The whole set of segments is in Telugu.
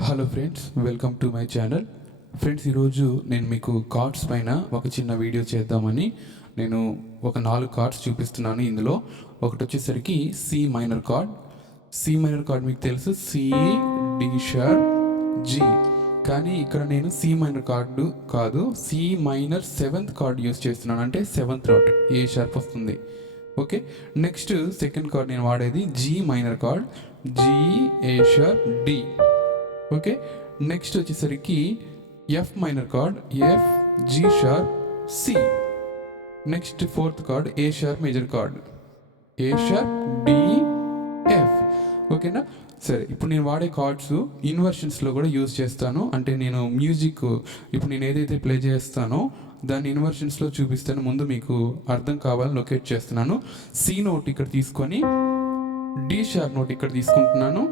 Hello friends, welcome to my channel. Friends, ఈరోజు నేను మీకు కార్డ్స్ పైన ఒక చిన్న వీడియో చేద్దామని నేను ఒక 4 కార్డ్స్ చూపిస్తున్నాను. ఇందులో ఒకటి వచ్చేసరికి C minor chord. C minor chord మీకు తెలుసు, సి, డి షార్ప్, జీ. కానీ ఇక్కడ నేను సి మైనర్ కార్డు కాదు, C minor 7th chord use చేస్తున్నాను. అంటే 7th నోట్ ఏ షార్ప్ వస్తుంది. ఓకే, నెక్స్ట్ సెకండ్ కార్డ్ నేను వాడేది G minor chord, G, A sharp, D. Okay, next వచ్చేసరికి F minor chord, F, G sharp, C. Next fourth chord A sharp major chord, A sharp, D, F. ఓకేనా? సరే, ఇప్పుడు నేను వాడే కార్డ్స్ ఇన్వర్షన్స్లో కూడా యూజ్ చేస్తాను. అంటే నేను మ్యూజిక్ ఇప్పుడు నేను ఏదైతే ప్లే చేస్తానో దాన్ని ఇన్వర్షన్స్లో చూపిస్తాను. ముందు మీకు అర్థం కావాలని లొకేట్ చేస్తున్నాను. సి నోట్ ఇక్కడ తీసుకొని, డి షార్ప్ నోట్ ఇక్కడ తీసుకుంటున్నాను,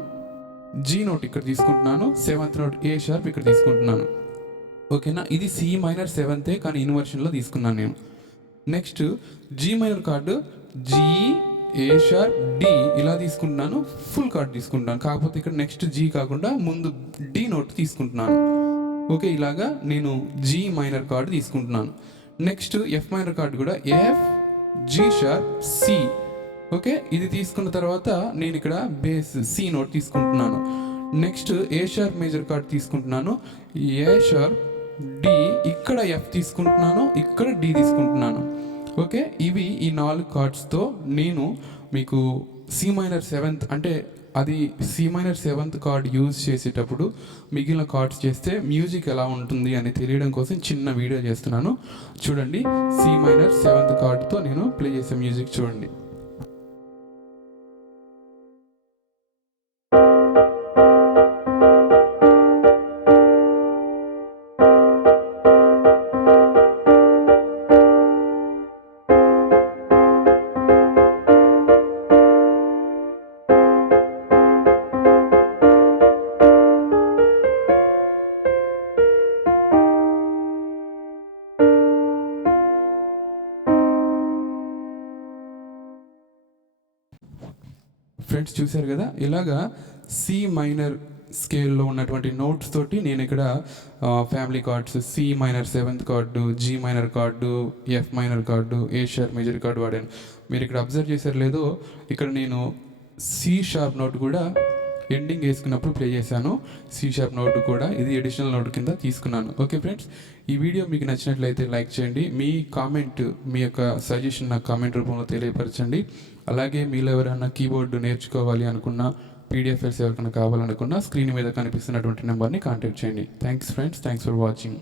జీ నోట్ ఇక్కడ తీసుకుంటున్నాను, 7th నోట్ ఏ షార్ప్ ఇక్కడ తీసుకుంటున్నాను. ఓకేనా? ఇది సి మైనర్ 7th కానీ ఇన్వర్షన్లో తీసుకున్నాను నేను. Next G minor chord, G, A sharp, D ఇలా తీసుకుంటున్నాను. ఫుల్ కార్డ్ తీసుకుంటాను. కాకపోతే ఇక్కడ నెక్స్ట్ జీ కాకుండా ముందు డి నోట్ తీసుకుంటున్నాను. ఓకే, ఇలాగా నేను జీ మైనర్ కార్డు తీసుకుంటున్నాను. నెక్స్ట్ ఎఫ్ మైనర్ కార్డు కూడా F, G sharp, C. Okay, ఇది తీసుకున్న తర్వాత నేను ఇక్కడ బేస్ సి నోట్ తీసుకుంటున్నాను. Next A sharp major chord తీసుకుంటున్నాను, ఏ షార్ప్, డి, ఇక్కడ ఎఫ్ తీసుకుంటున్నాను, ఇక్కడ డి తీసుకుంటున్నాను. ఓకే, ఇవి ఈ 4 కార్డ్స్తో నేను మీకు సి మైనర్ 7th అంటే అది C minor 7th card use చేసేటప్పుడు మిగిలిన కార్డ్స్ చేస్తే మ్యూజిక్ ఎలా ఉంటుంది అని తెలియడం కోసం చిన్న వీడియో చేస్తున్నాను. చూడండి, సి మైనర్ 7th కార్డ్తో నేను ప్లే చేసే మ్యూజిక్ చూడండి. ఫ్రెండ్స్, చూశారు కదా, ఇలాగా సి మైనర్ స్కేల్లో ఉన్నటువంటి నోట్స్ తోటి నేను ఇక్కడ family chords, C minor 7th chord, G minor chord, F minor chord, A sharp major chord వాడాను. మీరు ఇక్కడ అబ్జర్వ్ చేశారు లేదో, ఇక్కడ నేను సి షార్ప్ నోట్ కూడా ఎండింగ్ వేసుకున్నప్పుడు ప్లే చేశాను. సి షార్ప్ నోట్ కూడా ఇది అడిషనల్ నోట్ కింద తీసుకున్నాను. ఓకే ఫ్రెండ్స్, ఈ వీడియో మీకు నచ్చినట్లయితే లైక్ చేయండి. మీ కామెంట్, మీ యొక్క సజెషన్ నాకు కామెంట్ రూపంలో తెలియపరచండి. అలాగే మీలో ఎవరైనా కీబోర్డు నేర్చుకోవాలి అనుకున్నా, పీడిఎఫ్ ఫైల్స్ ఎవరికైనా కావాలనుకున్నా స్క్రీన్ మీద కనిపిస్తున్నటువంటి నెంబర్ని కాంటాక్ట్ చేయండి. Thanks friends, thanks for watching.